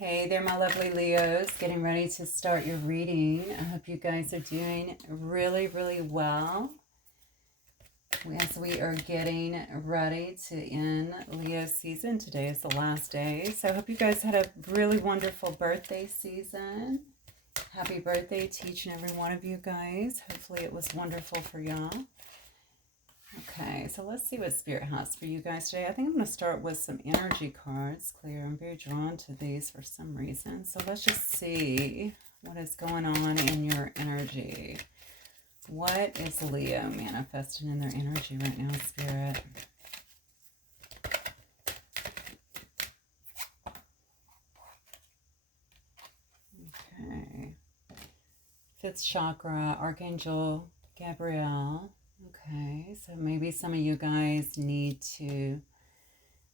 Hey there, my lovely Leos. Getting ready to start your reading. I hope you guys are doing really, really well. As we are getting ready to end Leo season, today is the last day. So I hope you guys had a really wonderful birthday season. Happy birthday to each and every one of you guys. Hopefully it was wonderful for y'all. Okay, so let's see what Spirit has for you guys today. I think I'm going to start with some energy cards. Clear, I'm very drawn to these for some reason. So let's just see what is going on in your energy. What is Leo manifesting in their energy right now, Spirit? Okay. Fifth chakra, Archangel Gabriel. Okay, so maybe some of you guys need to,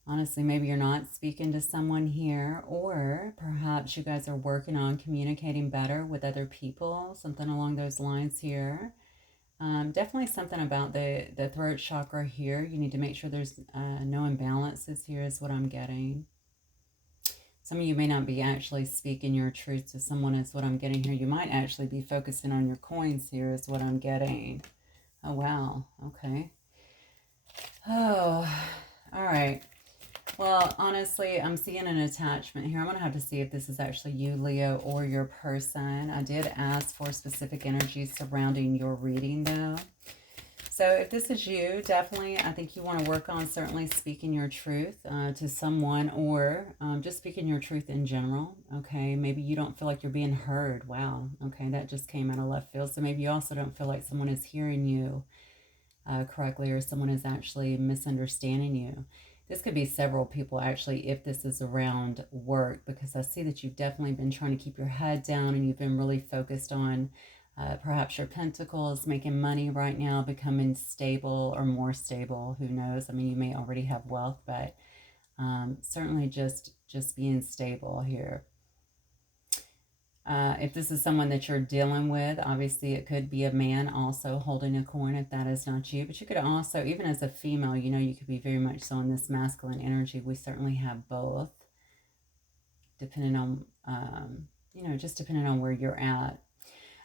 honestly, maybe you're not speaking to someone here, or perhaps you guys are working on communicating better with other people, something along those lines here. Definitely something about the throat chakra here. You need to make sure there's no imbalances here is what I'm getting. Some of you may not be actually speaking your truth to someone is what I'm getting here. You might actually be focusing on your coins here is what I'm getting. Oh, wow. Okay. Oh, all right. Well, honestly, I'm seeing an attachment here. I'm going to have to see if this is actually you, Leo, or your person. I did ask for specific energies surrounding your reading, though. So if this is you, definitely, I think you want to work on certainly speaking your truth to someone, or just speaking your truth in general, okay? Maybe you don't feel like you're being heard. Wow, okay, that just came out of left field. So maybe you also don't feel like someone is hearing you correctly, or someone is actually misunderstanding you. This could be several people, actually, if this is around work, because I see that you've definitely been trying to keep your head down and you've been really focused on perhaps your pentacles, making money right now, becoming stable or more stable. Who knows? I mean, you may already have wealth, but certainly just being stable here. If this is someone that you're dealing with, obviously it could be a man also holding a coin if that is not you. But you could also, even as a female, you know, you could be very much so in this masculine energy. We certainly have both, depending on, you know, just depending on where you're at.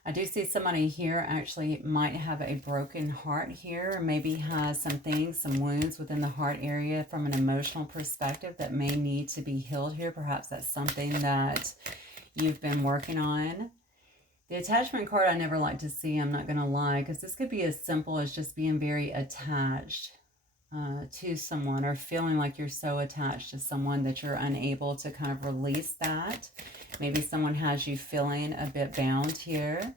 I do see somebody here actually might have a broken heart here, or maybe has some things, some wounds within the heart area from an emotional perspective that may need to be healed here. Perhaps that's something that you've been working on. The attachment card I never like to see, I'm not going to lie, because this could be as simple as just being very attached to someone, or feeling like you're so attached to someone that you're unable to kind of release that. Maybe someone has you feeling a bit bound here.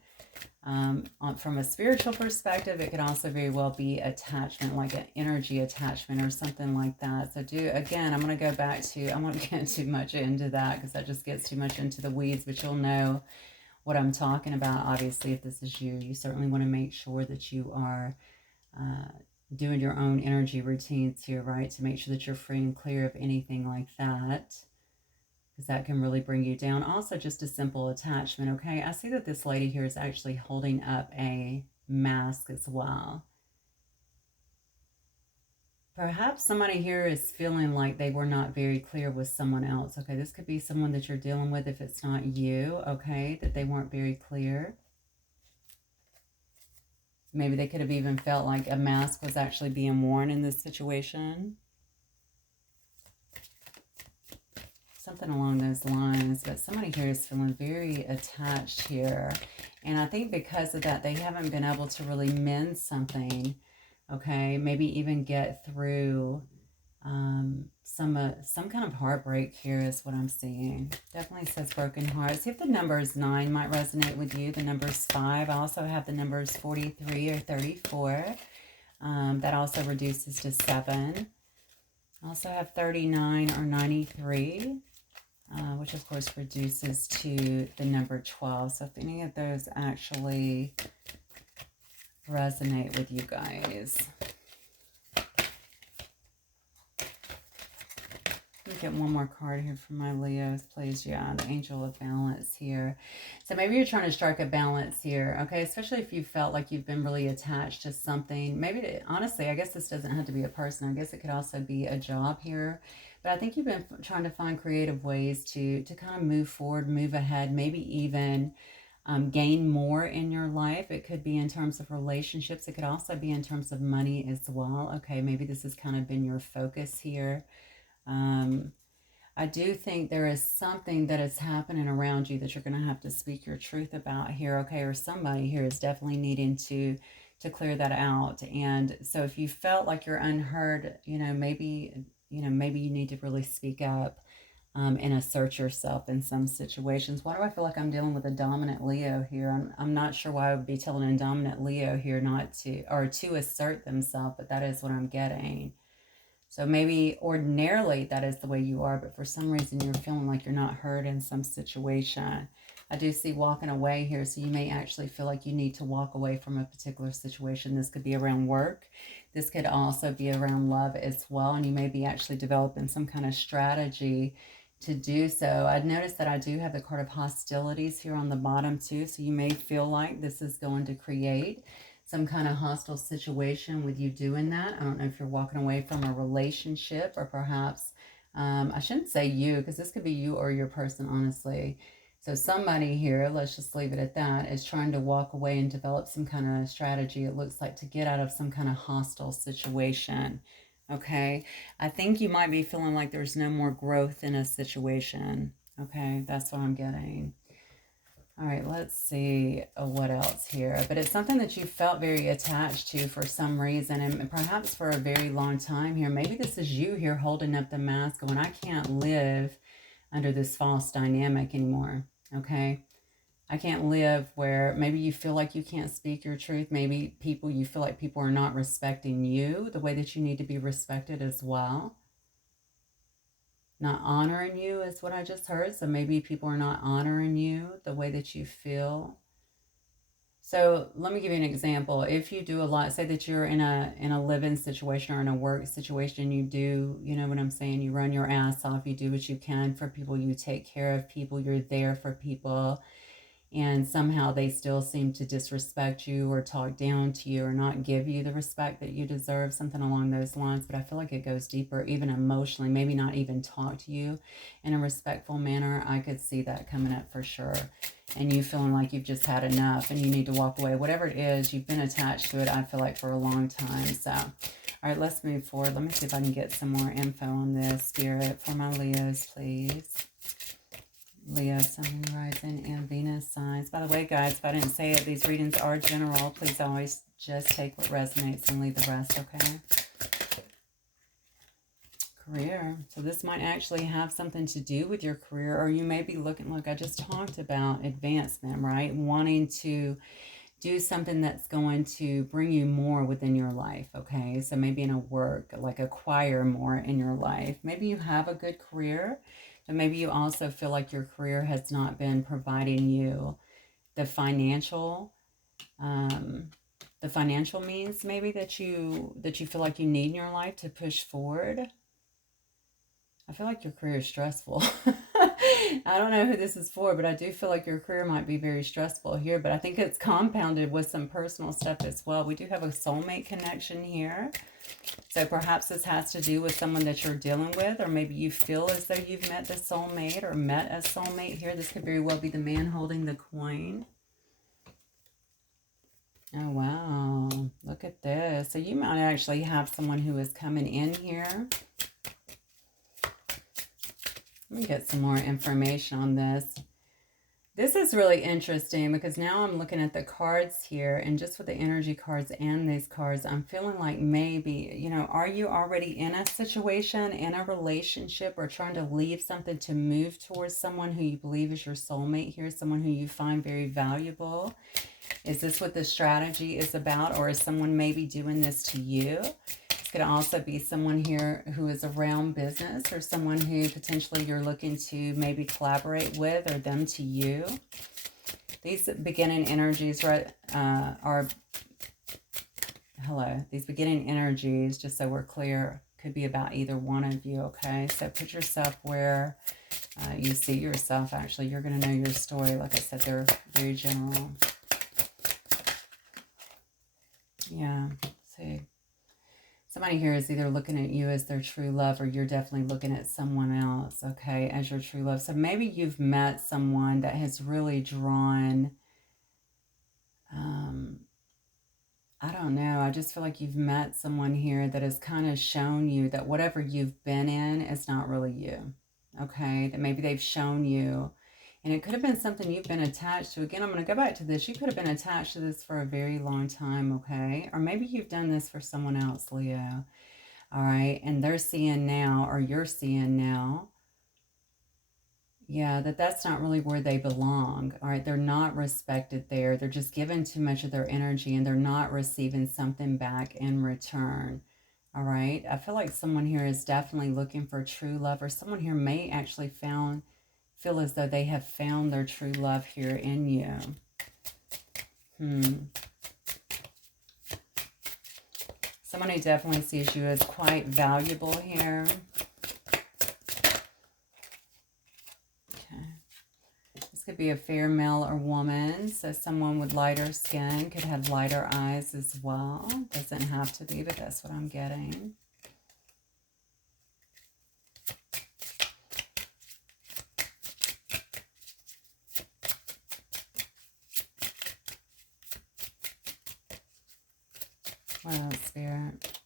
From a spiritual perspective, it could also very well be attachment, like an energy attachment or something like that. So again, I'm going to go back to, I won't get too much into that because that just gets too much into the weeds, but you'll know what I'm talking about. Obviously, if this is you, you certainly want to make sure that you are doing your own energy routines here, right? To make sure that you're free and clear of anything like that, because that can really bring you down. Also, just a simple attachment, okay? I see that this lady here is actually holding up a mask as well. Perhaps somebody here is feeling like they were not very clear with someone else, okay? This could be someone that you're dealing with if it's not you, okay? That they weren't very clear. Maybe they could have even felt like a mask was actually being worn in this situation. Something along those lines. But somebody here is feeling very attached here. And I think because of that, they haven't been able to really mend something. Okay, maybe even get through some kind of heartbreak here is what I'm seeing. Definitely says broken heart. See if the numbers 9 might resonate with you. The numbers 5. I also have the numbers 43 or 34. That also reduces to 7. I also have 39 or 93, which of course reduces to the number 12. So if any of those actually resonate with you guys. Let me get one more card here for my Leos, please. Yeah, the Angel of Balance here. So maybe you're trying to strike a balance here, okay? Especially if you felt like you've been really attached to something. Maybe, honestly, I guess this doesn't have to be a person. I guess it could also be a job here. But I think you've been trying to find creative ways to kind of move forward, move ahead, maybe even gain more in your life. It could be in terms of relationships. It could also be in terms of money as well. Okay, maybe this has kind of been your focus here. I do think there is something that is happening around you that you're going to have to speak your truth about here, okay? Or somebody here is definitely needing to clear that out. And so if you felt like you're unheard, maybe you need to really speak up and assert yourself in some situations. Why do I feel like I'm dealing with a dominant Leo here? I'm not sure why I would be telling a dominant Leo here not to, or to assert themselves, but that is what I'm getting. So maybe ordinarily that is the way you are, but for some reason you're feeling like you're not heard in some situation. I do see walking away here, so you may actually feel like you need to walk away from a particular situation. This could be around work. This could also be around love as well, and you may be actually developing some kind of strategy to do so. I'd noticed that I do have the card of hostilities here on the bottom too, so you may feel like this is going to create some kind of hostile situation with you doing that. I don't know if you're walking away from a relationship, or perhaps, I shouldn't say you, because this could be you or your person, honestly. So somebody here, let's just leave it at that, is trying to walk away and develop some kind of strategy, it looks like, to get out of some kind of hostile situation. Okay, I think you might be feeling like there's no more growth in a situation. Okay, that's what I'm getting. All right, let's see what else here. But it's something that you felt very attached to for some reason, and perhaps for a very long time here. Maybe this is you here holding up the mask going, I can't live under this false dynamic anymore, okay? I can't live where maybe you feel like you can't speak your truth. Maybe you feel like people are not respecting you the way that you need to be respected as well. Not honoring you is what I just heard. So maybe people are not honoring you the way that you feel. So let me give you an example. If you do a lot, say that you're in a living situation or in a work situation, you do, you know what I'm saying, you run your ass off, you do what you can for people, you take care of people, you're there for people, and somehow they still seem to disrespect you or talk down to you or not give you the respect that you deserve, something along those lines. But I feel like it goes deeper, even emotionally, maybe not even talk to you in a respectful manner. I could see that coming up for sure. And you feeling like you've just had enough and you need to walk away. Whatever it is, you've been attached to it, I feel like, for a long time. So, all right, let's move forward. Let me see if I can get some more info on this, Spirit, for my Leos, please. Leo, Sun, Rising, and Venus signs. By the way, guys, if I didn't say it, these readings are general. Please always just take what resonates and leave the rest, okay? Career. So this might actually have something to do with your career, or you may be looking, like I just talked about, advancement, right? Wanting to do something that's going to bring you more within your life, okay? So maybe in a work, like acquire more in your life. Maybe you have a good career, but maybe you also feel like your career has not been providing you the financial means maybe that you feel like you need in your life to push forward. I feel like your career is stressful. I don't know who this is for, but I do feel like your career might be very stressful here, but I think it's compounded with some personal stuff as well. We do have a soulmate connection here. So perhaps this has to do with someone that you're dealing with, or maybe you feel as though you've met the soulmate or met a soulmate here. This could very well be the man holding the coin. Oh, wow. Look at this. So you might actually have someone who is coming in here. Let me get some more information on this. This is really interesting because now I'm looking at the cards here, and just with the energy cards and these cards, I'm feeling like maybe, you know, are you already in a situation, in a relationship, or trying to leave something to move towards someone who you believe is your soulmate here, someone who you find very valuable? Is this what the strategy is about, or is someone maybe doing this to you? Could also be someone here who is around business, or someone who potentially you're looking to maybe collaborate with, or them to you. These beginning energies, right, these beginning energies, just so we're clear, could be about either one of you, okay? So put yourself where you see yourself. Actually, you're going to know your story. Like I said, they're very general. Yeah, see. Somebody here is either looking at you as their true love, or you're definitely looking at someone else, okay, as your true love. So maybe you've met someone that has really drawn, I don't know, I just feel like you've met someone here that has kind of shown you that whatever you've been in is not really you, okay? That maybe they've shown you, and it could have been something you've been attached to. Again, I'm going to go back to this. You could have been attached to this for a very long time, okay? Or maybe you've done this for someone else, Leo. All right, and they're seeing now, or you're seeing now, yeah, that's not really where they belong. All right, they're not respected there. They're just given too much of their energy, and they're not receiving something back in return. All right, I feel like someone here is definitely looking for true love, or someone here may actually feel as though they have found their true love here in you. Someone who definitely sees you as quite valuable here. This could be a fair male or woman. So someone with lighter skin could have lighter eyes as well. Doesn't have to be, but that's what I'm getting. What else, Spirit?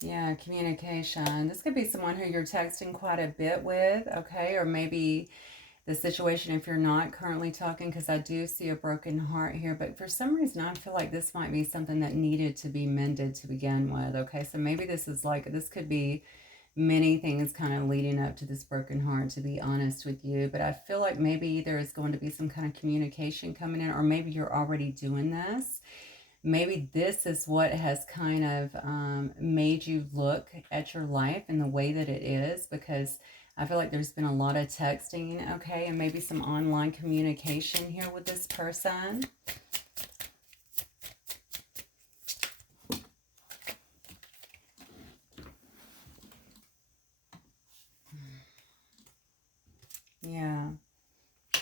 Yeah, communication. This could be someone who you're texting quite a bit with, okay? Or maybe the situation if you're not currently talking, because I do see a broken heart here. But for some reason, I feel like this might be something that needed to be mended to begin with, okay? So maybe this is like, this could be many things kind of leading up to this broken heart, to be honest with you. But I feel like maybe there is going to be some kind of communication coming in, or maybe you're already doing this. Maybe this is what has kind of made you look at your life in the way that it is, because I feel like there's been a lot of texting, okay, and maybe some online communication here with this person.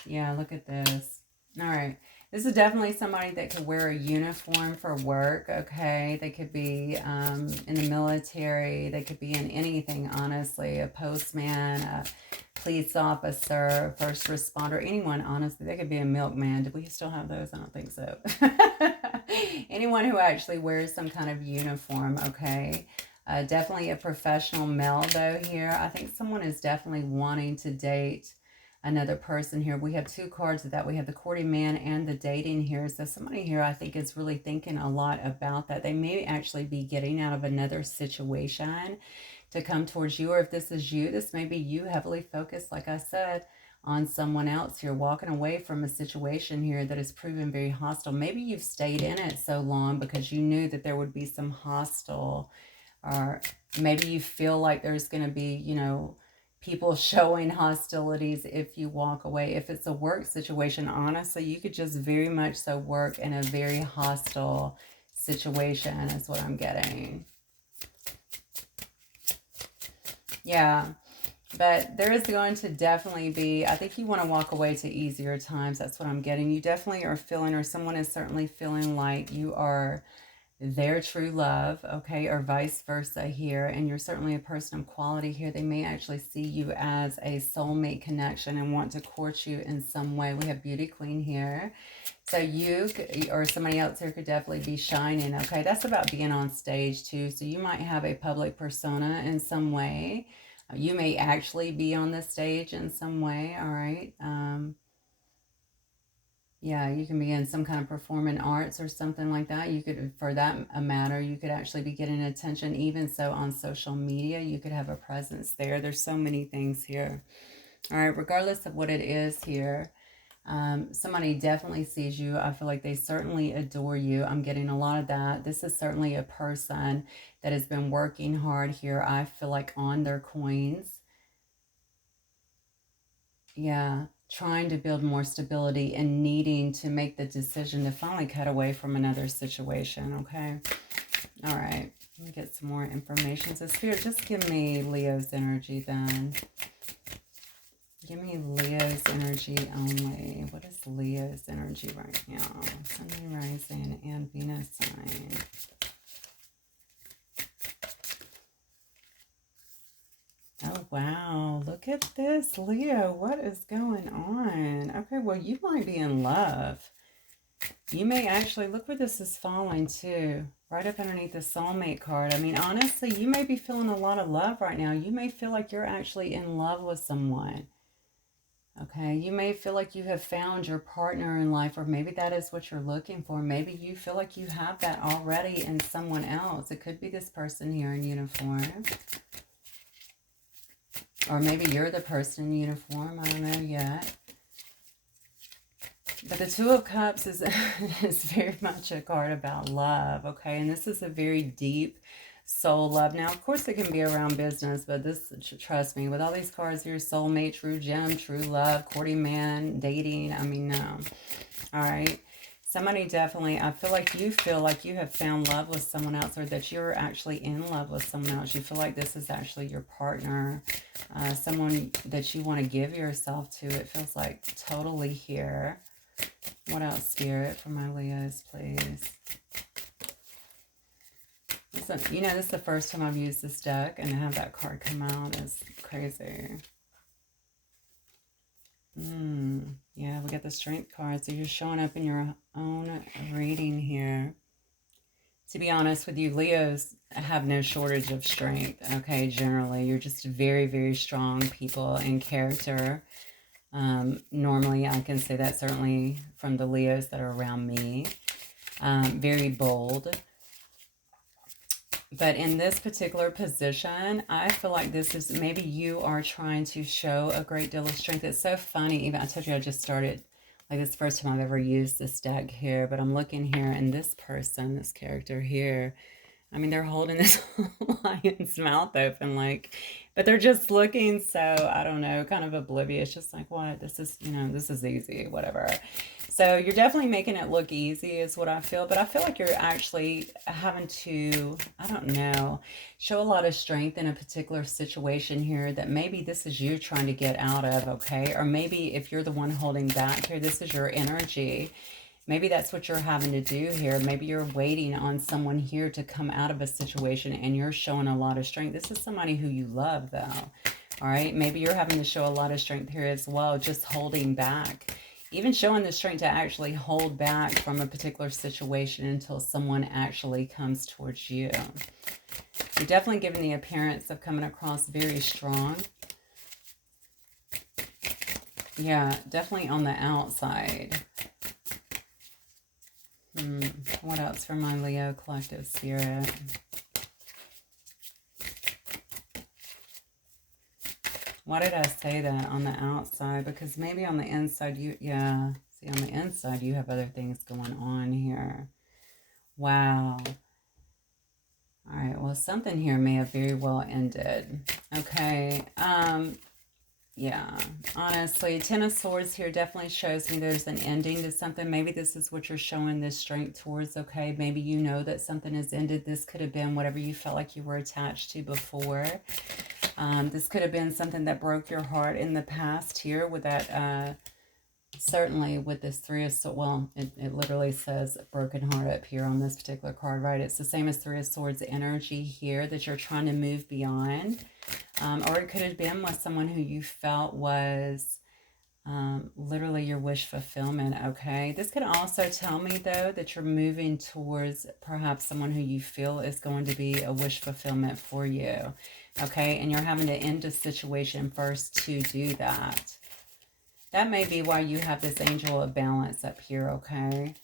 Yeah, look at this. All right. This is definitely somebody that could wear a uniform for work, okay? They could be in the military. They could be in anything, honestly. A postman, a police officer, first responder, anyone, honestly. They could be a milkman. Do we still have those? I don't think so. Anyone who actually wears some kind of uniform, okay? Definitely a professional male, though, here. I think someone is definitely wanting to date another person here. We have two cards of that. We have the courting man and the dating here. So somebody here, I think, is really thinking a lot about that. They may actually be getting out of another situation to come towards you. Or if this is you, this may be you heavily focused, like I said, on someone else here, walking away from a situation here that has proven very hostile. Maybe you've stayed in it so long because you knew that there would be some hostile, or maybe you feel like there's going to be, you know, people showing hostilities if you walk away. If it's a work situation, honestly, you could just very much so work in a very hostile situation is what I'm getting. Yeah, but there is going to definitely be, I think you want to walk away to easier times. That's what I'm getting. You definitely are feeling, or someone is certainly feeling like you are their true love, okay, or vice versa here, and you're certainly a person of quality here. They may actually see you as a soulmate connection and want to court you in some way. We have Beauty Queen here, so you or somebody else here could definitely be shining, okay? That's about being on stage too, so you might have a public persona in some way. You may actually be on the stage in some way, all right? Yeah, you can be in some kind of performing arts or something like that. You could, for that matter, you could actually be getting attention. Even so, on social media, you could have a presence there. There's so many things here. All right, regardless of what it is here, somebody definitely sees you. I feel like they certainly adore you. I'm getting a lot of that. This is certainly a person that has been working hard here. I feel like on their coins. Yeah, trying to build more stability and needing to make the decision to finally cut away from another situation, okay? All right, let me get some more information. So Spirit, just give me Leo's energy then. Give me Leo's energy only. What is Leo's energy right now? Sun, Moon, Rising, and Venus sign. wow. Look at this, Leo. What is going on? Okay, well, you might be in love. You may actually, look where this is falling too. Right up underneath the soulmate card. I mean, honestly, you may be feeling a lot of love right now. You may feel like you're actually in love with someone. Okay, you may feel like you have found your partner in life, or maybe that is what you're looking for. Maybe you feel like you have that already in someone else. It could be this person here in uniform. Or maybe you're the person in uniform. I don't know yet. But the Two of Cups is, is very much a card about love, okay? And this is a very deep soul love. Now, of course, it can be around business, but this, trust me, with all these cards here, soulmate, true gem, true love, courting man, dating, I mean, no. All right. Somebody definitely, I feel like you have found love with someone else, or that you're actually in love with someone else. You feel like this is actually your partner, someone that you want to give yourself to. It feels like totally here. What else, Spirit, for my Leos, please? You know, this is the first time I've used this deck, and to have that card come out is crazy. Yeah, we got the Strength card. So you're showing up in your own reading here. To be honest with you, Leos have no shortage of strength, okay, generally. You're just very, very strong people in character. Normally, I can say that certainly from the Leos that are around me. Very bold. But in this particular position, I feel like this is, maybe you are trying to show a great deal of strength. It's so funny. Even I told you I just started, like, this first time I've ever used this deck here. But I'm looking here, and this person, this character here, I mean, they're holding this lion's mouth open, like, but they're just looking so, I don't know, kind of oblivious, just like, what? This is, you know, this is easy, whatever. So you're definitely making it look easy is what I feel, but I feel like you're actually having to, I don't know, show a lot of strength in a particular situation here that maybe this is you trying to get out of, okay? Or maybe if you're the one holding back here, this is your energy. Maybe that's what you're having to do here. Maybe you're waiting on someone here to come out of a situation, and you're showing a lot of strength. This is somebody who you love, though. All right? Maybe you're having to show a lot of strength here as well, just holding back. Even showing the strength to actually hold back from a particular situation until someone actually comes towards you. You're definitely giving the appearance of coming across very strong. Yeah, definitely on the outside. What else for my Leo collective spirit? Why did I say that on the outside? Because maybe on the inside you, yeah. See, on the inside you have other things going on here. Wow. All right, well, something here may have very well ended. Okay, yeah, honestly, Ten of Swords here definitely shows me there's an ending to something. Maybe this is what you're showing this strength towards, okay? Maybe you know that something has ended. This could have been whatever you felt like you were attached to before. This could have been something that broke your heart in the past here with that, certainly with this Three of Swords. Well, it literally says broken heart up here on this particular card, right? It's the same as Three of Swords energy here that you're trying to move beyond. Or it could have been with someone who you felt was literally your wish fulfillment, okay? This could also tell me, though, that you're moving towards perhaps someone who you feel is going to be a wish fulfillment for you, okay? And you're having to end a situation first to do that. That may be why you have this Angel of Balance up here, okay?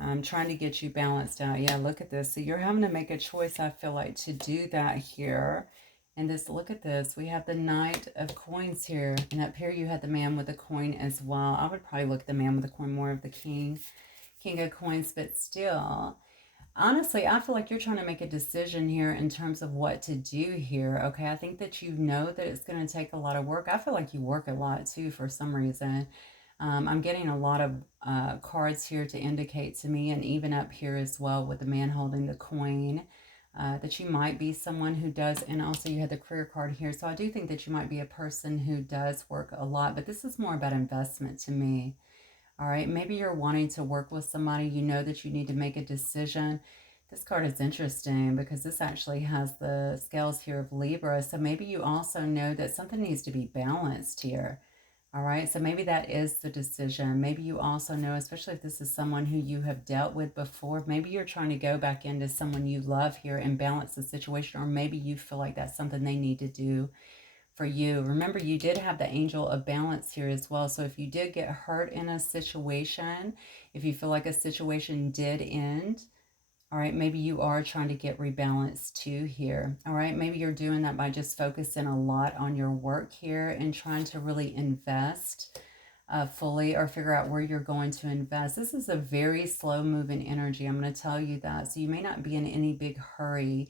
I'm trying to get you balanced out. Yeah, look at this. So you're having to make a choice, I feel like, to do that here. And this, look at this. We have the Knight of Coins here. And up here you had the Man with the Coin as well. I would probably look at the Man with the Coin more of the King of Coins, but still. Honestly, I feel like you're trying to make a decision here in terms of what to do here, okay? I think that you know that it's going to take a lot of work. I feel like you work a lot, too, for some reason. I'm getting a lot of cards here to indicate to me, and even up here as well with the Man holding the coin, that you might be someone who does, and also you had the career card here. So I do think that you might be a person who does work a lot, but this is more about investment to me. All right, maybe you're wanting to work with somebody. You know that you need to make a decision. This card is interesting because this actually has the scales here of Libra. So maybe you also know that something needs to be balanced here. All right, so maybe that is the decision. Maybe you also know, especially if this is someone who you have dealt with before, maybe you're trying to go back into someone you love here and balance the situation, or maybe you feel like that's something they need to do for you. Remember, you did have the angel of balance here as well. So if you did get hurt in a situation, if you feel like a situation did end, all right, maybe you are trying to get rebalanced too here. All right, maybe you're doing that by just focusing a lot on your work here and trying to really invest fully, or figure out where you're going to invest. This is a very slow moving energy. I'm going to tell you that. So you may not be in any big hurry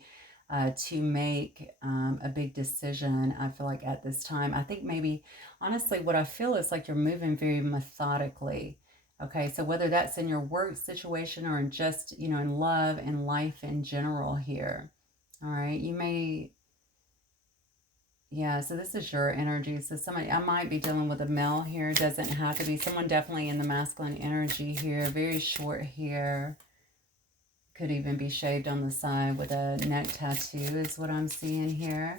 to make a big decision, I feel like, at this time. I think maybe, honestly, what I feel is like you're moving very methodically. Okay, so whether that's in your work situation or in just, you know, in love and life in general here. All right, you may, yeah, so this is your energy. So somebody, I might be dealing with a male here. It doesn't have to be. Someone definitely in the masculine energy here. Very short hair. Could even be shaved on the side with a neck tattoo is what I'm seeing here.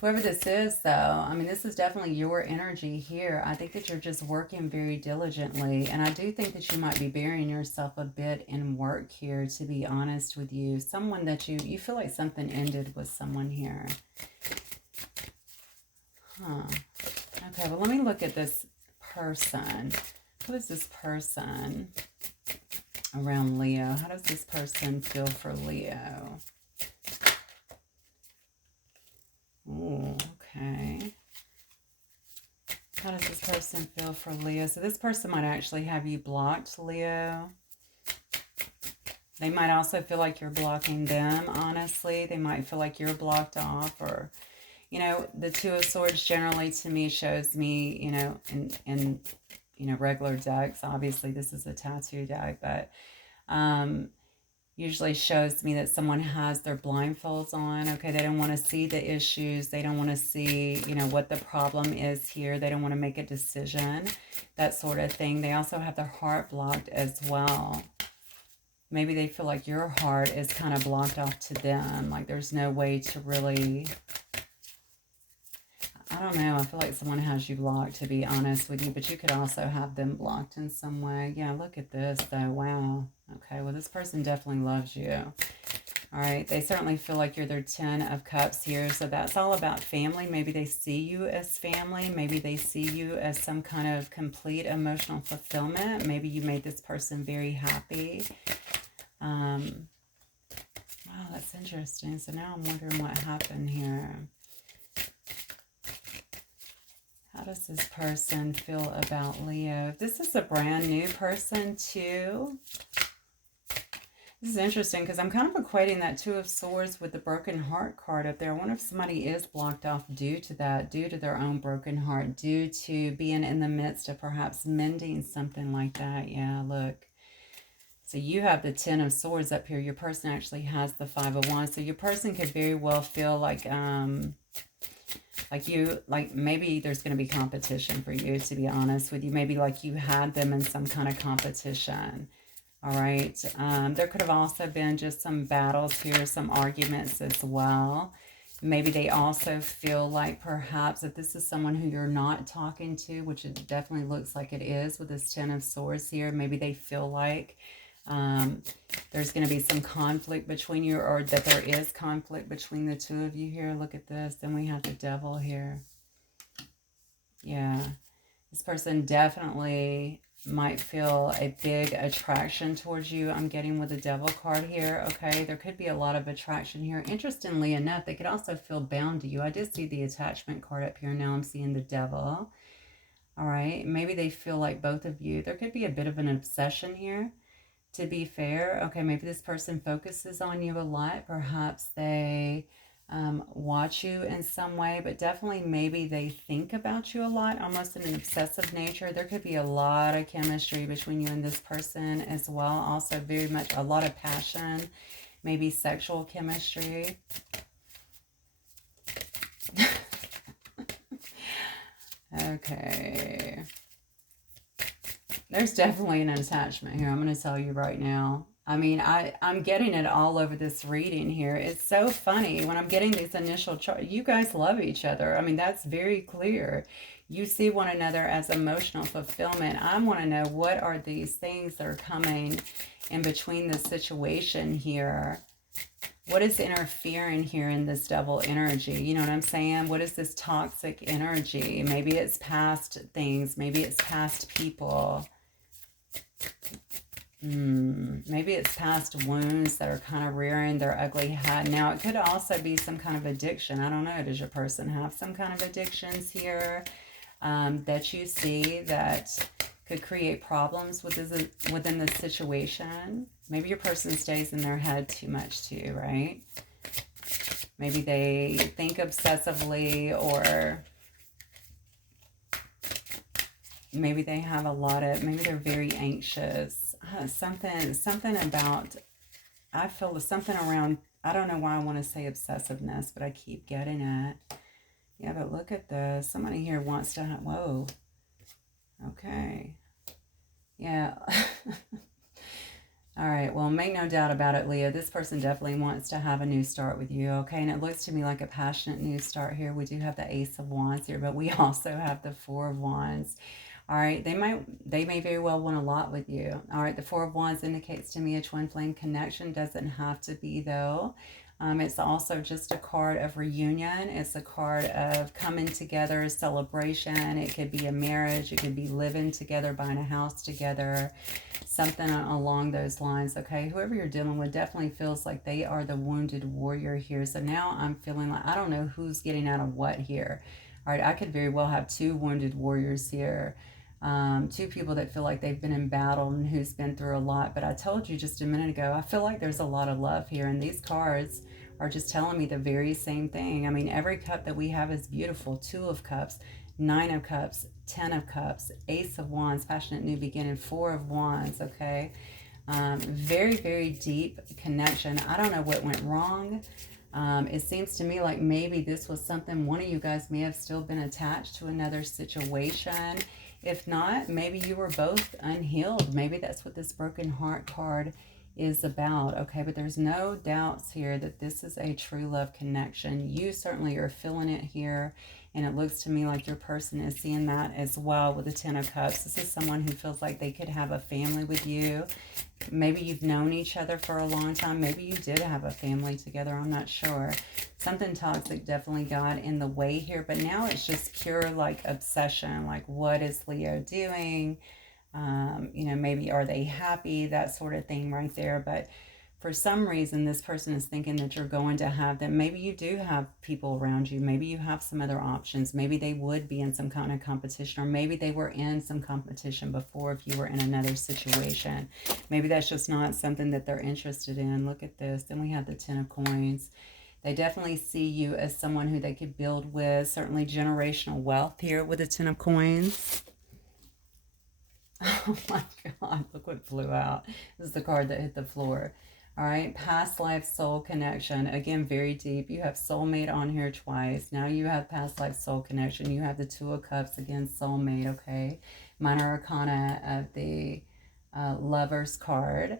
Whoever this is, though, I mean, this is definitely your energy here. I think that you're just working very diligently. And I do think that you might be burying yourself a bit in work here, to be honest with you. Someone that you feel like something ended with someone here. Huh. Okay, well, let me look at this person. Who is this person around Leo? How does this person feel for Leo? Ooh, okay. How does this person feel for Leo? So this person might actually have you blocked, Leo. They might also feel like you're blocking them, honestly. They might feel like you're blocked off, or, you know, the Two of Swords generally to me shows me, you know, in you know, regular decks. Obviously, this is a tattoo deck, but usually shows me that someone has their blindfolds on. Okay, they don't want to see the issues. They don't want to see, you know, what the problem is here. They don't want to make a decision, that sort of thing. They also have their heart blocked as well. Maybe they feel like your heart is kind of blocked off to them. Like there's no way to really, I don't know. I feel like someone has you blocked, to be honest with you, but you could also have them blocked in some way. Yeah, look at this though. Wow. Okay, well, this person definitely loves you. All right, they certainly feel like you're their 10 of Cups here. So that's all about family. Maybe they see you as family. Maybe they see you as some kind of complete emotional fulfillment. Maybe you made this person very happy. Wow, that's interesting. So now I'm wondering what happened here. How does this person feel about Leo? If this is a brand new person too, this is interesting because I'm kind of equating that Two of Swords with the broken heart card up there. I wonder if somebody is blocked off due to that, due to their own broken heart, due to being in the midst of perhaps mending something like that. Yeah, look. So you have the 10 of Swords up here. Your person actually has the 5 of Wands. So your person could very well feel like maybe there's going to be competition for you, to be honest with you. Maybe like you had them in some kind of competition. All right. There could have also been just some battles here, some arguments as well. Maybe they also feel like perhaps if this is someone who you're not talking to, which it definitely looks like it is with this 10 of Swords here, maybe they feel like there's going to be some conflict between you, or that there is conflict between the two of you here. Look at this. Then we have the Devil here. Yeah. This person definitely might feel a big attraction towards you. I'm getting with the Devil card here. Okay, there could be a lot of attraction here. Interestingly enough, they could also feel bound to you. I did see the attachment card up here. Now I'm seeing the Devil. All right, maybe they feel like both of you. There could be a bit of an obsession here, to be fair. Okay, maybe this person focuses on you a lot. Perhaps they watch you in some way, but definitely maybe they think about you a lot, almost in an obsessive nature. There could be a lot of chemistry between you and this person as well. Also very much a lot of passion, maybe sexual chemistry. Okay. There's definitely an attachment here. I'm going to tell you right now. I mean, I'm getting it all over this reading here. It's so funny when I'm getting these initial charts. You guys love each other. I mean, that's very clear. You see one another as emotional fulfillment. I want to know, what are these things that are coming in between the situation here? What is interfering here in this double energy? You know what I'm saying? What is this toxic energy? Maybe it's past things. Maybe it's past people. Maybe it's past wounds that are kind of rearing their ugly head. Now, it could also be some kind of addiction. I don't know. Does your person have some kind of addictions here that you see that could create problems within the situation? Maybe your person stays in their head too much too, right? Maybe they think obsessively, or maybe they have a lot of, maybe they're very anxious. Something about, I feel something around, I don't know why I want to say obsessiveness, but I keep getting it. Yeah, but look at this. Somebody here wants to have, whoa. Okay. Yeah. All right. Well, make no doubt about it, Leo. This person definitely wants to have a new start with you. Okay. And it looks to me like a passionate new start here. We do have the Ace of Wands here, but we also have the Four of Wands. All right, they may very well want a lot with you. All right, the Four of Wands indicates to me a twin flame connection. Doesn't have to be, though. It's also just a card of reunion. It's a card of coming together, celebration. It could be a marriage. It could be living together, buying a house together, something along those lines, okay? Whoever you're dealing with definitely feels like they are the wounded warrior here. So now I'm feeling like, I don't know who's getting out of what here. All right, I could very well have two wounded warriors here. Two people that feel like they've been in battle and who's been through a lot. But I told you just a minute ago, I feel like there's a lot of love here. And these cards are just telling me the very same thing. I mean, every cup that we have is beautiful. Two of Cups, Nine of Cups, Ten of Cups, Ace of Wands, passionate new beginning, Four of Wands, okay? Very, very deep connection. I don't know what went wrong. It seems to me like maybe this was something, one of you guys may have still been attached to another situation. If not, maybe you were both unhealed. Maybe that's what this broken heart card is about, okay? But there's no doubts here that this is a true love connection. You certainly are feeling it here, and it looks to me like your person is seeing that as well with the Ten of Cups. This is someone who feels like they could have a family with you. Maybe you've known each other for a long time. Maybe you did have a family together. I'm not sure. Something toxic definitely got in the way here, but now it's just pure like obsession. Like, what is Leo doing? You know, maybe are they happy? That sort of thing right there. But for some reason, this person is thinking that you're going to have them. Maybe you do have people around you. Maybe you have some other options. Maybe they would be in some kind of competition, or maybe they were in some competition before if you were in another situation. Maybe that's just not something that they're interested in. Look at this. Then we have the Ten of Coins. They definitely see you as someone who they could build with. Certainly generational wealth here with the Ten of Coins. Oh my God, look what flew out. This is the card that hit the floor. All right, past life soul connection. Again, very deep. You have soulmate on here twice. Now you have past life soul connection. You have the Two of Cups, again, soulmate, okay? Minor Arcana of the Lovers card.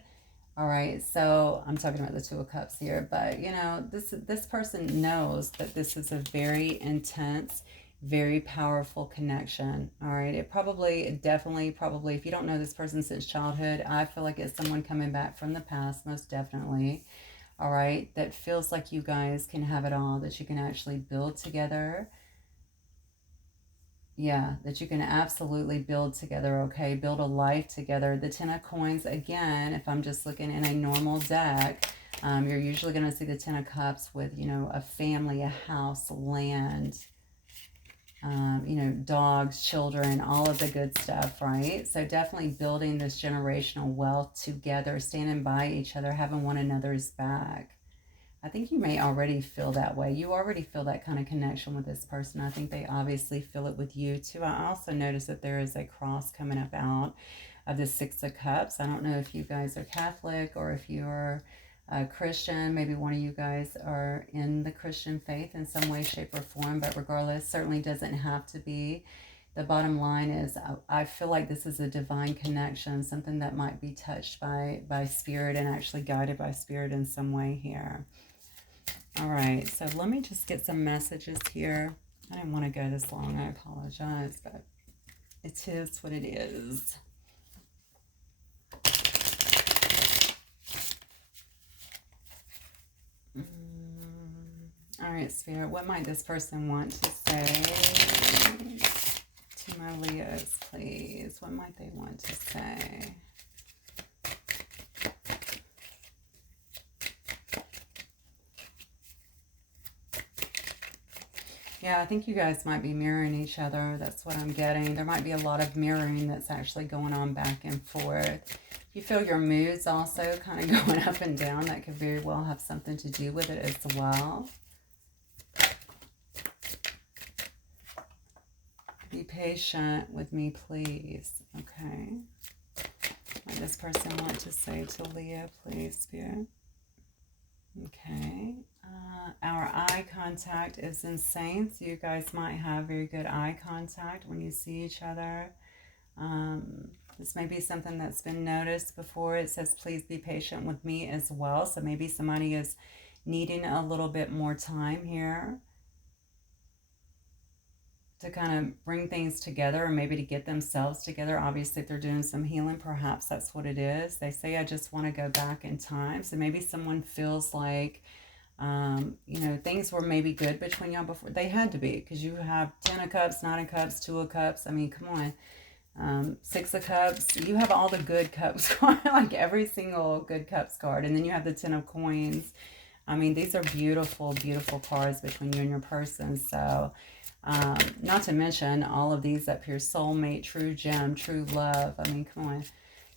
All right, so I'm talking about the Two of Cups here, but you know, this person knows that this is a very intense, very powerful connection. All right, it probably, definitely, if you don't know this person since childhood, I feel like it's someone coming back from the past, most definitely. All right, that feels like you guys can have it all, that you can actually build together. Yeah, that you can absolutely build together, okay? Build a life together. The Ten of Coins, again, if I'm just looking in a normal deck, you're usually going to see the Ten of Cups with, you know, a family, a house, land, you know, dogs, children, all of the good stuff, right? So definitely building this generational wealth together, standing by each other, having one another's back. I think you may already feel that way. You already feel that kind of connection with this person. I think they obviously feel it with you too. I also notice that there is a cross coming up out of the Six of Cups. I don't know if you guys are Catholic or if you're a Christian. Maybe one of you guys are in the Christian faith in some way, shape, or form. But regardless, certainly doesn't have to be. The bottom line is I feel like this is a divine connection, something that might be touched by spirit and actually guided by spirit in some way here. All right, so let me just get some messages here. I didn't want to go this long. I apologize, but it is what it is. All right, Spirit, what might this person want to say to my Leos, please? What might they want to say? Yeah, I think you guys might be mirroring each other. That's what I'm getting. There might be a lot of mirroring that's actually going on back and forth. You feel your moods also kind of going up and down. That could very well have something to do with it as well. Be patient with me, please. Okay. What does this person want to say to Leo, please, Spirit? Okay. Our eye contact is insane. So you guys might have very good eye contact when you see each other. This may be something that's been noticed before. It says, please be patient with me as well. So maybe somebody is needing a little bit more time here to kind of bring things together, or maybe to get themselves together. Obviously, if they're doing some healing, perhaps that's what it is. They say, I just want to go back in time. So maybe someone feels like, you know, things were maybe good between y'all before. They had to be, because you have 10 of Cups, 9 of Cups, 2 of Cups. I mean, come on. 6 of Cups. You have all the good cups, like every single good cups card. And then you have the 10 of Coins. I mean, these are beautiful, beautiful cards between you and your person. So, not to mention all of these up here: soulmate, true gem, true love. I mean, come on.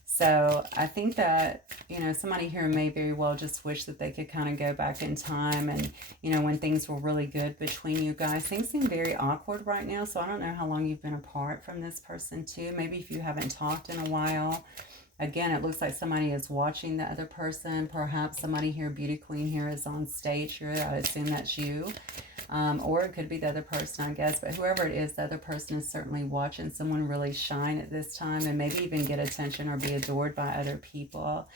So I think that, you know, somebody here may very well just wish that they could kind of go back in time and, you know, when things were really good between you guys. Things seem very awkward right now, so I don't know how long you've been apart from this person too. Maybe if you haven't talked in a while. Again, it looks like somebody is watching the other person. Perhaps somebody here, Beauty Queen here, is on stage here. I assume that's you. Or it could be the other person, I guess. But whoever it is, the other person is certainly watching someone really shine at this time and maybe even get attention or be adored by other people.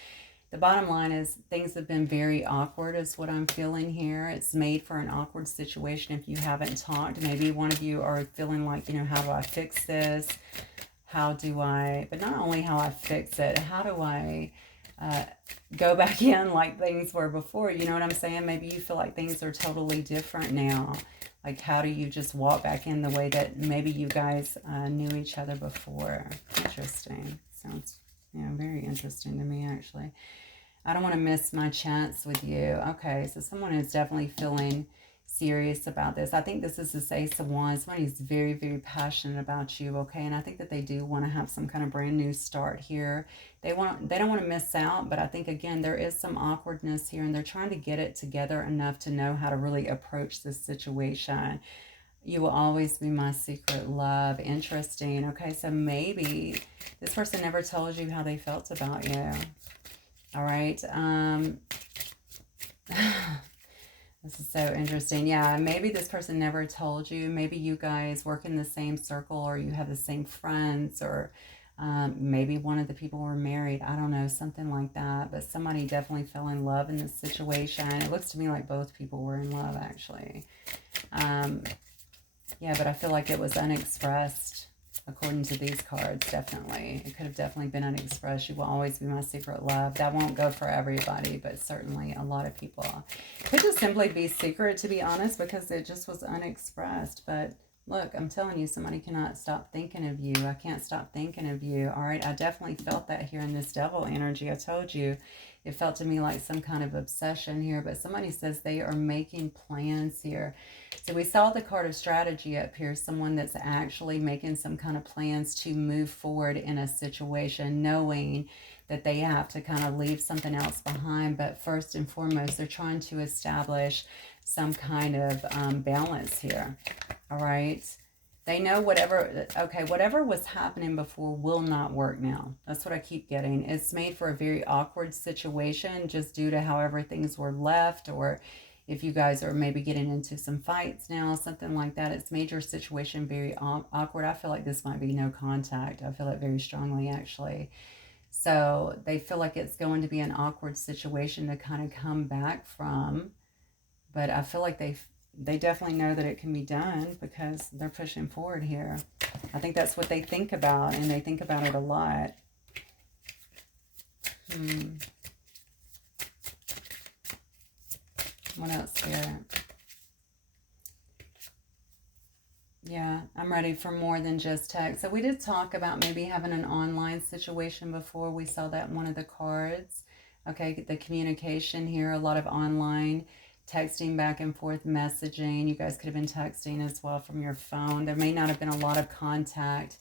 The bottom line is things have been very awkward is what I'm feeling here. It's made for an awkward situation if you haven't talked. Maybe one of you are feeling like, you know, how do I fix this? How do I, but not only how I fix it, how do I go back in like things were before? You know what I'm saying? Maybe you feel like things are totally different now. Like, how do you just walk back in the way that maybe you guys knew each other before? Interesting. Sounds, you know, very interesting to me, actually. I don't want to miss my chance with you. Okay, so someone is definitely feeling serious about this. I think this is this Ace of Wands. Somebody's very, very passionate about you, okay? And I think that they do want to have some kind of brand new start here. They don't want to miss out, but I think, again, there is some awkwardness here, and they're trying to get it together enough to know how to really approach this situation. You will always be my secret love. Interesting. Okay, so maybe this person never told you how they felt about you. All right. This is so interesting. Yeah, maybe this person never told you. Maybe you guys work in the same circle, or you have the same friends, or maybe one of the people were married. I don't know, something like that. But somebody definitely fell in love in this situation. It looks to me like both people were in love, actually. Yeah, but I feel like it was unexpressed. According to these cards, definitely. It could have definitely been unexpressed. You will always be my secret love. That won't go for everybody, but certainly a lot of people. It could just simply be secret, to be honest, because it just was unexpressed. But look, I'm telling you, somebody cannot stop thinking of you. I can't stop thinking of you. All right, I definitely felt that here in this devil energy. I told you, it felt to me like some kind of obsession here, but somebody says they are making plans here. So we saw the card of strategy up here, someone that's actually making some kind of plans to move forward in a situation, knowing that they have to kind of leave something else behind. But first and foremost, they're trying to establish some kind of balance here. All right. They know whatever, okay, whatever was happening before will not work now. That's what I keep getting. It's made for a very awkward situation just due to however things were left, or if you guys are maybe getting into some fights now, something like that, it's made your situation very awkward. I feel like this might be no contact. I feel it very strongly, actually. So they feel like it's going to be an awkward situation to kind of come back from. But I feel like they definitely know that it can be done because they're pushing forward here. I think that's what they think about, and they think about it a lot. What else here? Yeah, I'm ready for more than just text. So we did talk about maybe having an online situation before. We saw that in one of the cards. Okay, the communication here, a lot of online texting, back and forth messaging. You guys could have been texting as well from your phone. There may not have been a lot of contact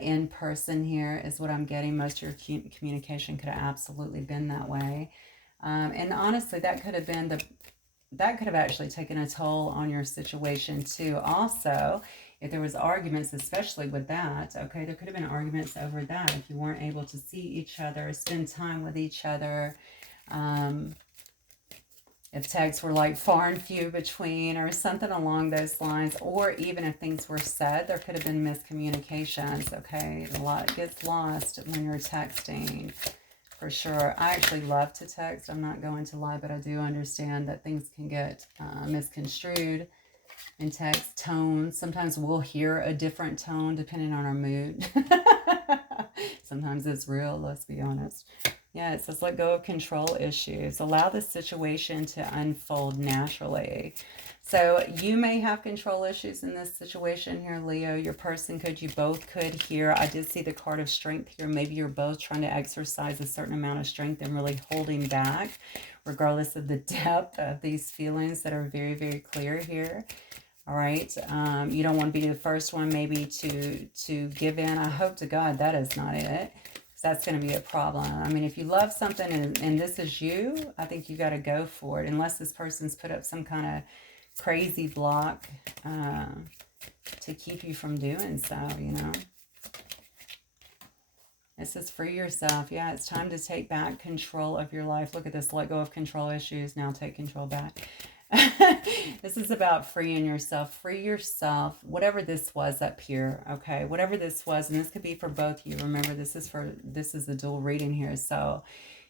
in person here is what I'm getting. Most of your communication could have absolutely been that way. And honestly, that could have actually taken a toll on your situation too. Also, if there was arguments, especially with that, okay, there could have been arguments over that if you weren't able to see each other, spend time with each other. If texts were like far and few between or something along those lines, or even if things were said, there could have been miscommunications, okay? A lot gets lost when you're texting. For sure. I actually love to text. I'm not going to lie, but I do understand that things can get misconstrued in text tones. Sometimes we'll hear a different tone depending on our mood. Sometimes it's real, let's be honest. Yeah, it says let go of control issues. Allow the situation to unfold naturally. So you may have control issues in this situation here, Leo. Your person could, you both could here. I did see the card of strength here. Maybe you're both trying to exercise a certain amount of strength and really holding back, regardless of the depth of these feelings that are very, very clear here. All right. You don't want to be the first one maybe to give in. I hope to God that is not it. That's going to be a problem. I mean, if you love something and this is you, I think you got to go for it. Unless this person's put up some kind of crazy block to keep you from doing so, you know. This is free yourself. Yeah, it's time to take back control of your life. Look at this. Let go of control issues. Now take control back. This is about freeing yourself. Free yourself, whatever this was up here, okay? Whatever this was, and this could be for both of you. Remember, this is a dual reading here. So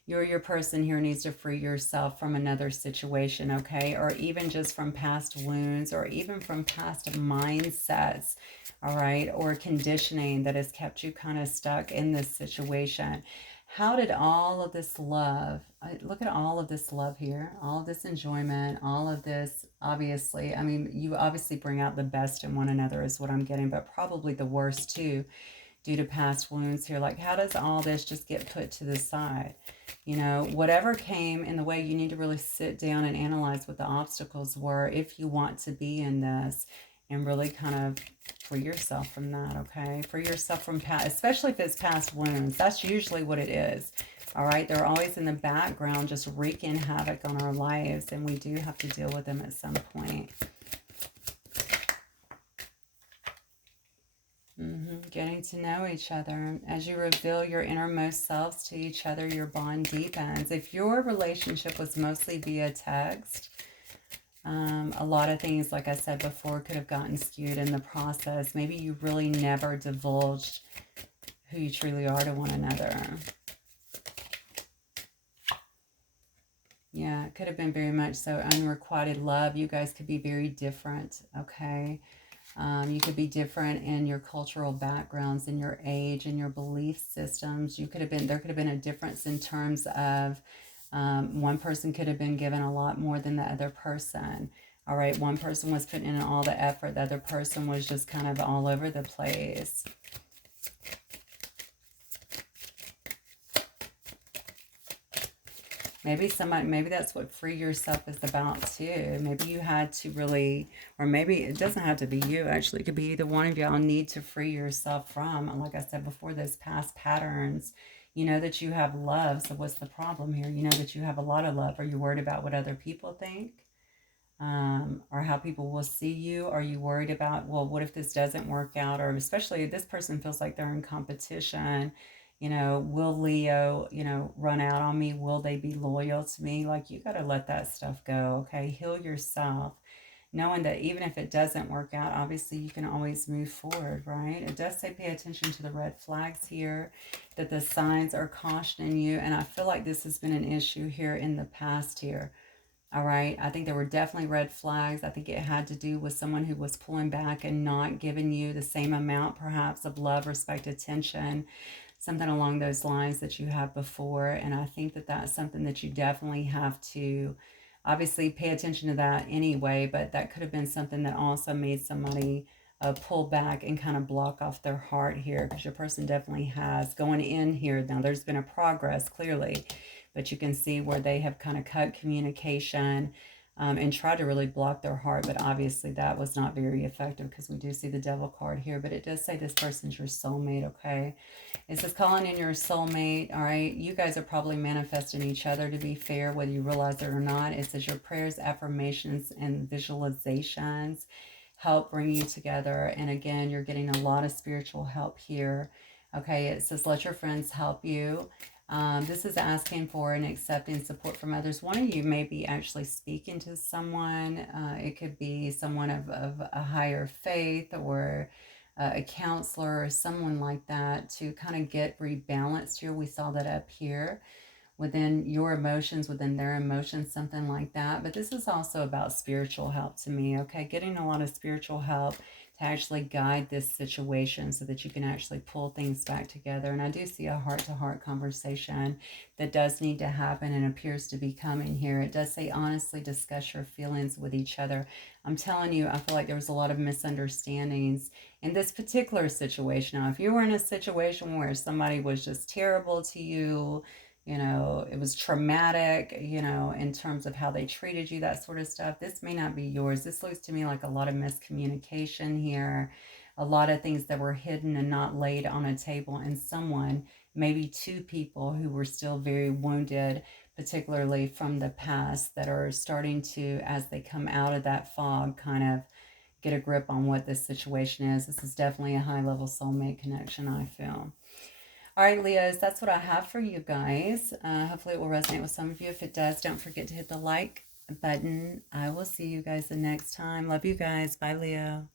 your person here needs to free yourself from another situation, okay? Or even just from past wounds, or even from past mindsets, all right? Or conditioning that has kept you kind of stuck in this situation. How did all of this love, look at all of this love here, all of this enjoyment, all of this, obviously, I mean, you obviously bring out the best in one another is what I'm getting, but probably the worst too, due to past wounds here. Like, how does all this just get put to the side? You know, whatever came in the way, you need to really sit down and analyze what the obstacles were if you want to be in this, and really kind of free yourself from that, okay? Free yourself from past, especially if it's past wounds. That's usually what it is, all right? They're always in the background just wreaking havoc on our lives, and we do have to deal with them at some point. Getting to know each other. As you reveal your innermost selves to each other, your bond deepens. If your relationship was mostly via text, a lot of things, like I said before, could have gotten skewed in the process. Maybe you really never divulged who you truly are to one another. Yeah, it could have been very much so unrequited love. You guys could be very different, okay? You could be different in your cultural backgrounds, in your age, in your belief systems. There could have been a difference in terms of one person could have been given a lot more than the other person. All right, one person was putting in all the effort, the other person was just kind of all over the place. Maybe that's what free yourself is about too. Maybe you had to really, or maybe it doesn't have to be you, actually. It could be either one of y'all need to free yourself from, like I said before, those past patterns. You know that you have love, so what's the problem here? You know that you have a lot of love. Are you worried about what other people think? Or how people will see you? Are you worried about, well, what if this doesn't work out? Or especially if this person feels like they're in competition, will Leo, run out on me? Will they be loyal to me? Like, you got to let that stuff go, okay? Heal yourself, knowing that even if it doesn't work out, obviously you can always move forward, right? It does say pay attention to the red flags here, that the signs are cautioning you. And I feel like this has been an issue here in the past here. All right. I think there were definitely red flags. I think it had to do with someone who was pulling back and not giving you the same amount, perhaps, of love, respect, attention, something along those lines that you have before. And I think that that's something that you definitely have to obviously pay attention to that anyway, but that could have been something that also made somebody pull back and kind of block off their heart here, because your person definitely has going in here. Now, there's been a progress clearly, but you can see where they have kind of cut communication and tried to really block their heart, but obviously that was not very effective, because we do see the devil card here. But it does say this person's your soulmate, okay? It says calling in your soulmate, all right? You guys are probably manifesting each other, to be fair, whether you realize it or not. It says your prayers, affirmations, and visualizations help bring you together. And again, you're getting a lot of spiritual help here. Okay, it says let your friends help you. This is asking for and accepting support from others. One of you may be actually speaking to someone. It could be someone of a higher faith, or a counselor, or someone like that, to kind of get rebalanced here. We saw that up here within your emotions, within their emotions, something like that. But this is also about spiritual help to me, okay? Getting a lot of spiritual help to actually guide this situation so that you can actually pull things back together. And I do see a heart-to-heart conversation that does need to happen and appears to be coming here. It does say honestly discuss your feelings with each other. I'm telling you, I feel like there was a lot of misunderstandings in this particular situation. Now, if you were in a situation where somebody was just terrible to you, it was traumatic, in terms of how they treated you, that sort of stuff, this may not be yours. This looks to me like a lot of miscommunication here, a lot of things that were hidden and not laid on a table, and someone, maybe two people, who were still very wounded, particularly from the past, that are starting to, as they come out of that fog, kind of get a grip on what this situation is. This is definitely a high-level soulmate connection, I feel. All right, Leos, that's what I have for you guys. Hopefully it will resonate with some of you. If it does, don't forget to hit the like button. I will see you guys the next time. Love you guys. Bye, Leo.